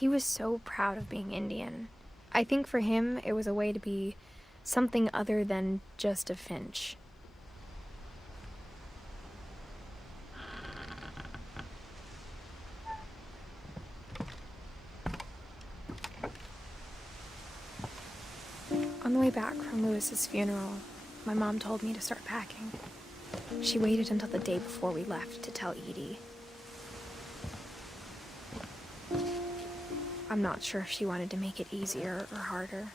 He was so proud of being Indian. I think for him, it was a way to be something other than just a Finch. On the way back from Lewis's funeral, my mom told me to start packing. She waited until the day before we left to tell Edie. I'm not sure if she wanted to make it easier or harder.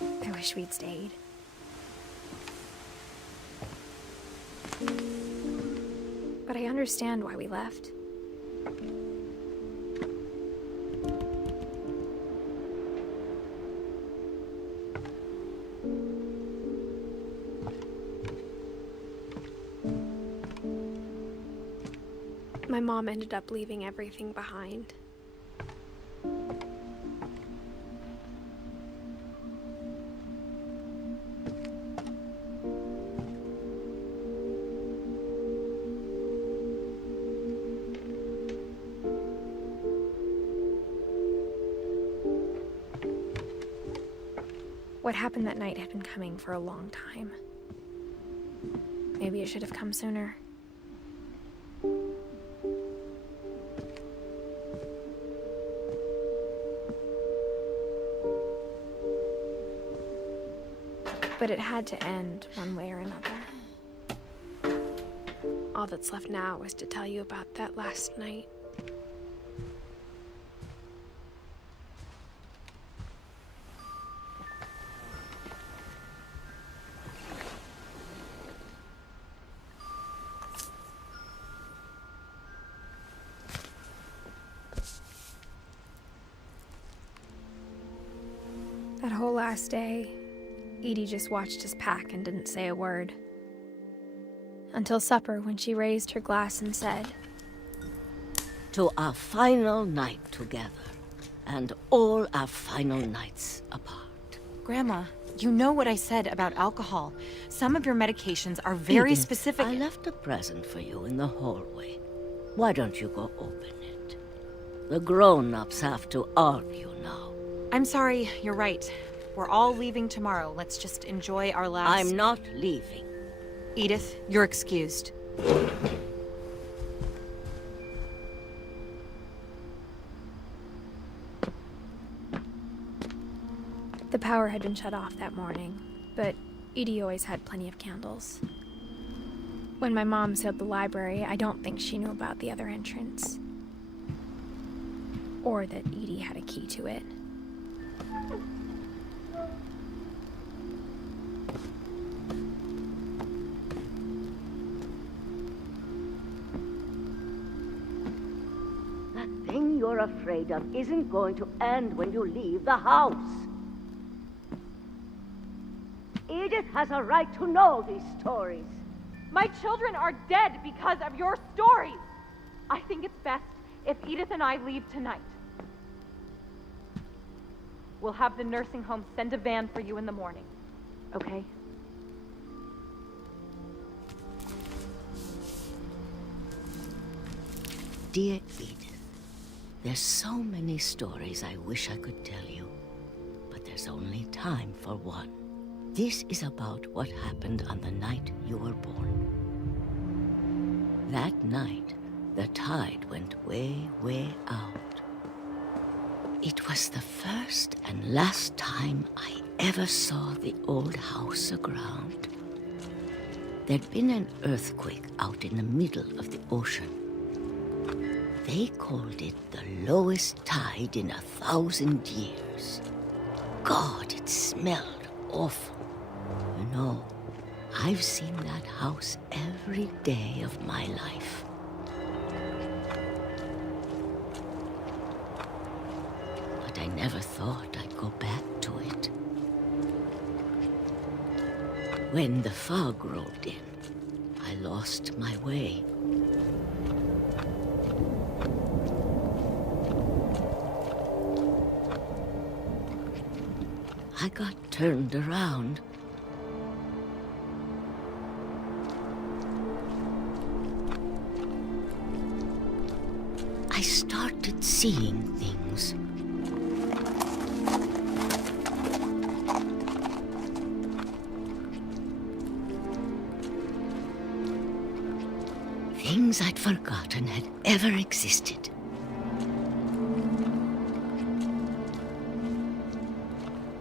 I wish we'd stayed. But I understand why we left. My mom ended up leaving everything behind. What happened that night had been coming for a long time. Maybe it should have come sooner. But it had to end one way or another. All that's left now is to tell you about that last night. That whole last day, Edie just watched us pack and didn't say a word. Until supper, when she raised her glass and said, "To our final night together, and all our final nights apart." Grandma, you know what I said about alcohol. Some of your medications are very Edith, specific. I left a present for you in the hallway. Why don't you go open it? The grown-ups have to argue now. I'm sorry, you're right. We're all leaving tomorrow. Let's just enjoy our last... I'm not leaving. Edith, you're excused. the power had been shut off that morning, but Edie always had plenty of candles. When my mom sealed the library, I don't think she knew about the other entrance. Or that Edie had a key to it. That thing you're afraid of isn't going to end when you leave the house. Edith has a right to know these stories. My children are dead because of your stories. I think it's best if Edith and I leave tonight. We'll have the nursing home send a van for you in the morning, okay? Dear Edith, there's so many stories I wish I could tell you, but there's only time for one. This is about what happened on the night you were born. That night, the tide went way, way out. It was the first and last time I ever saw the old house aground. There'd been an earthquake out in the middle of the ocean. They called it the lowest tide in 1,000 years. God, it smelled awful. You know, I've seen that house every day of my life. But I never thought I'd go back to it. When the fog rolled in, I lost my way. I got turned around. seeing things. Things I'd forgotten had ever existed.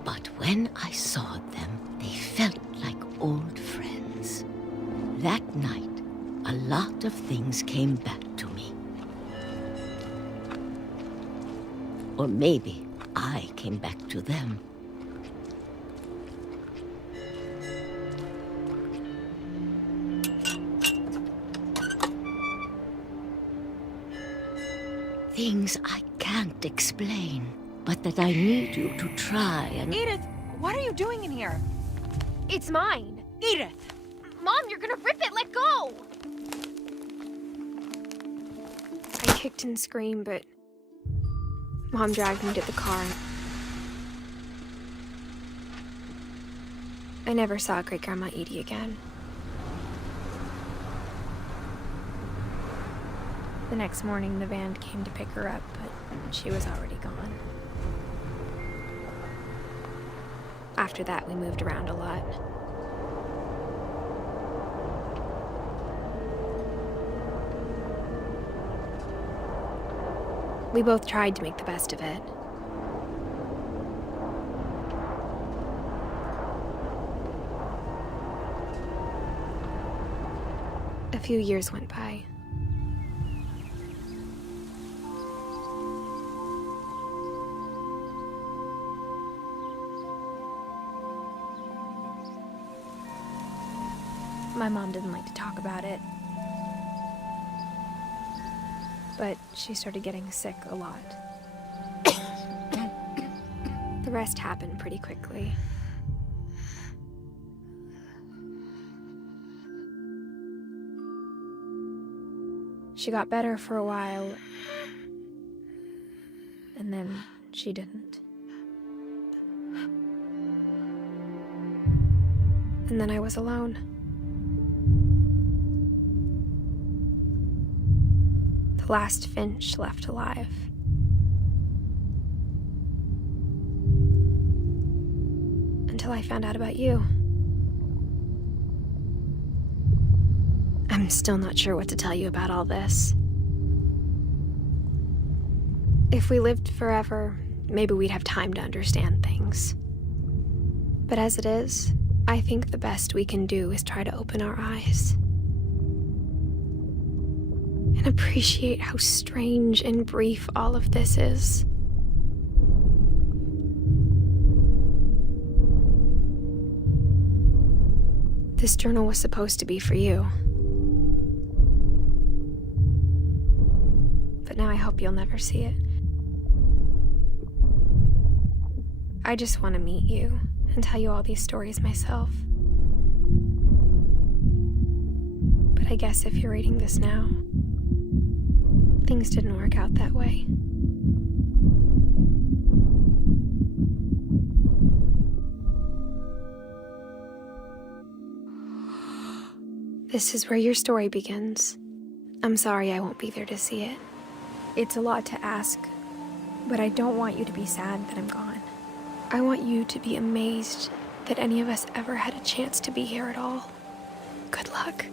But when I saw them, they felt like old friends. That night, a lot of things came back to me. Or maybe I came back to them. Things I can't explain, but that I need you to try and... Edith, what are you doing in here? It's mine! Edith! Mom, you're gonna rip it! Let go! I kicked and screamed, but Mom dragged me to the car. I never saw Great-Grandma Edie again. The next morning, the van came to pick her up, but she was already gone. After that, we moved around a lot. We both tried to make the best of it. A few years went by. My mom didn't like to talk about it. But she started getting sick a lot. The rest happened pretty quickly. She got better for a while, and then she didn't. And then I was alone. The last Finch left alive. Until I found out about you. I'm still not sure what to tell you about all this. If we lived forever, maybe we'd have time to understand things. But as it is, I think the best we can do is try to open our eyes. And appreciate how strange and brief all of this is. This journal was supposed to be for you. But now I hope you'll never see it. I just want to meet you and tell you all these stories myself. But I guess if you're reading this now, things didn't work out that way. This is where your story begins. I'm sorry I won't be there to see it. It's a lot to ask, but I don't want you to be sad that I'm gone. I want you to be amazed that any of us ever had a chance to be here at all. Good luck.